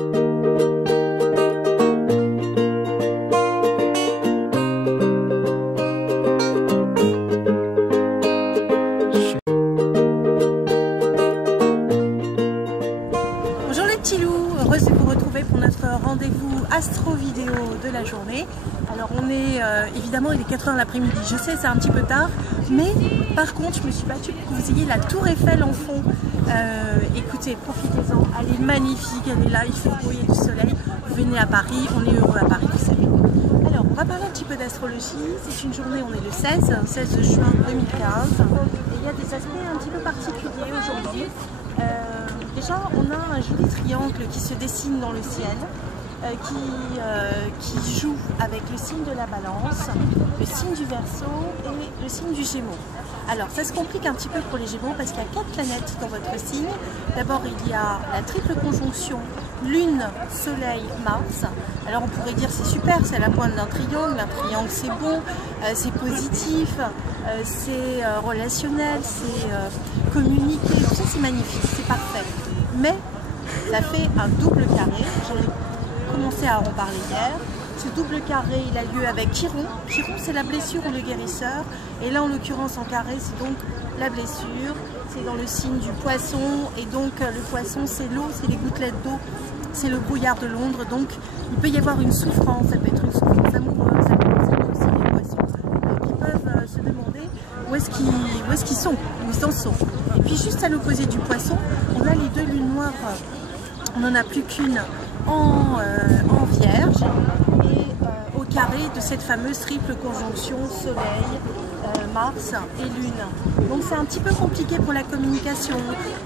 Bonjour les petits loups, heureuse de vous retrouver pour notre rendez-vous astro vidéo de la journée. Alors on est, évidemment il est 4 h l'après-midi, je sais c'est un petit peu tard, mais par contre je me suis battue pour que vous ayez la tour Eiffel en fond. Écoutez, profitez-en, elle est magnifique, elle est là, il fait beau, il y a du soleil. Vous venez à Paris, on est heureux à Paris, vous savez. Alors on va parler un petit peu d'astrologie, c'est une journée, on est le 16 juin 2015, et il y a des aspects un petit peu particuliers aujourd'hui. Déjà, on a un joli triangle qui se dessine dans le ciel, qui joue avec le signe de la Balance, le signe du Verseau et le signe du Gémeaux. Alors, ça se complique un petit peu pour les Gémeaux parce qu'il y a 4 planètes dans votre signe. D'abord, il y a la triple conjonction Lune, Soleil, Mars. Alors, on pourrait dire c'est super, c'est à la pointe d'un triangle. Un triangle, c'est bon, c'est positif, c'est relationnel, c'est communiqué. Tout ça, c'est magnifique, c'est parfait. Mais ça fait un double carré. J'en ai commencé à en parler hier. Ce double carré, il a lieu avec Chiron. Chiron, c'est la blessure ou le guérisseur. Et là, en l'occurrence, en carré, c'est donc la blessure. C'est dans le signe du poisson. Et donc, le poisson, c'est l'eau, c'est les gouttelettes d'eau. C'est le brouillard de Londres. Donc, il peut y avoir une souffrance. Ça peut être une souffrance amoureuse. Ça peut concerner aussi les poissons qui peuvent se demander où est-ce qu'ils sont, où ils en sont. Et puis, juste à l'opposé du poisson, on a les deux lunes noires. On n'en a plus qu'une en Vierge. Au carré de cette fameuse triple conjonction Soleil, Mars et Lune. Donc c'est un petit peu compliqué pour la communication,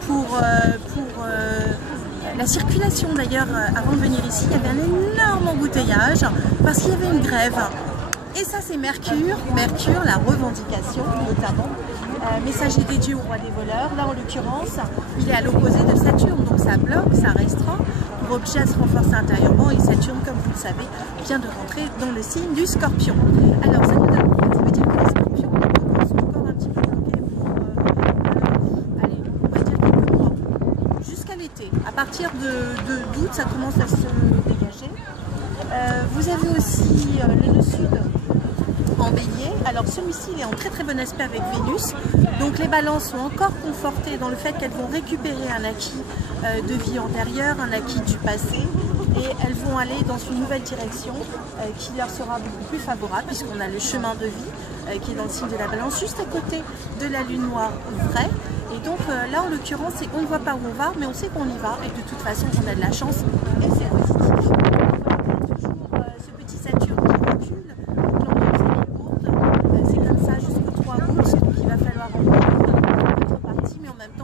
pour la circulation. D'ailleurs, avant de venir ici, il y avait un énorme embouteillage parce qu'il y avait une grève. Et ça c'est Mercure, la revendication notamment. Messager dédié au roi des voleurs. Là en l'occurrence, il est à l'opposé de Saturne, donc ça bloque, ça restreint. Pour objet à se renforcer intérieurement, et Saturne, comme vous le savez, vient de rentrer dans le signe du Scorpion. Alors ça nous donne quoi? Ça veut dire que les Scorpions sont encore un petit peu bloqués pour, allez, on va dire quelques mois, jusqu'à l'été. À partir d'août, ça commence à se dégager. Vous avez aussi le nœud sud en bélier. Alors celui-ci il est en très très bon aspect avec Vénus, donc les balances sont encore confortées dans le fait qu'elles vont récupérer un acquis de vie antérieure, un acquis du passé, et elles vont aller dans une nouvelle direction qui leur sera beaucoup plus favorable puisqu'on a le chemin de vie qui est dans le signe de la balance juste à côté de la lune noire vraie. Et donc là en l'occurrence on ne voit pas où on va mais on sait qu'on y va et de toute façon on a de la chance et c'est positif.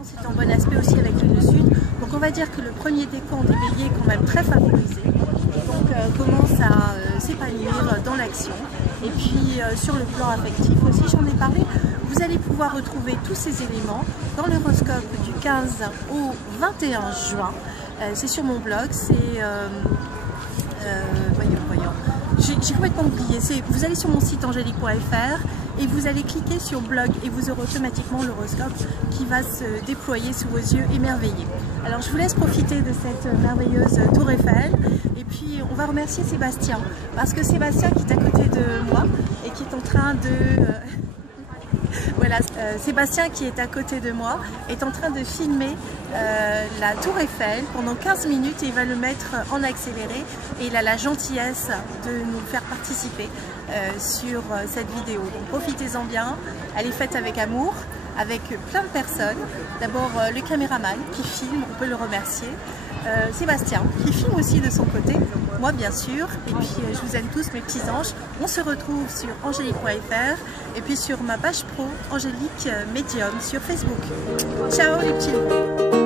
C'est en bon aspect aussi avec le nœud sud. Donc on va dire que le premier décan des béliers est quand même très favorisé. Et donc commence à s'épanouir dans l'action. Et puis sur le plan affectif aussi, j'en ai parlé, vous allez pouvoir retrouver tous ces éléments dans l'horoscope du 15 au 21 juin. C'est sur mon blog, c'est... voyons. J'ai complètement oublié. Vous allez sur mon site angélique.fr et vous allez cliquer sur blog et vous aurez automatiquement l'horoscope qui va se déployer sous vos yeux émerveillés. Alors je vous laisse profiter de cette merveilleuse tour Eiffel et puis on va remercier Sébastien parce que Sébastien qui est à côté de moi et qui est en train de... Voilà, Sébastien qui est à côté de moi est en train de filmer la tour Eiffel pendant 15 minutes et il va le mettre en accéléré et il a la gentillesse de nous faire participer sur cette vidéo. Donc profitez-en bien, elle est faite avec amour, avec plein de personnes. D'abord le caméraman qui filme, on peut le remercier. Sébastien qui filme aussi de son côté, moi bien sûr, et puis je vous aime tous mes petits anges. On se retrouve sur angélique.fr et puis sur ma page pro Angélique Medium sur Facebook. Ciao les petits.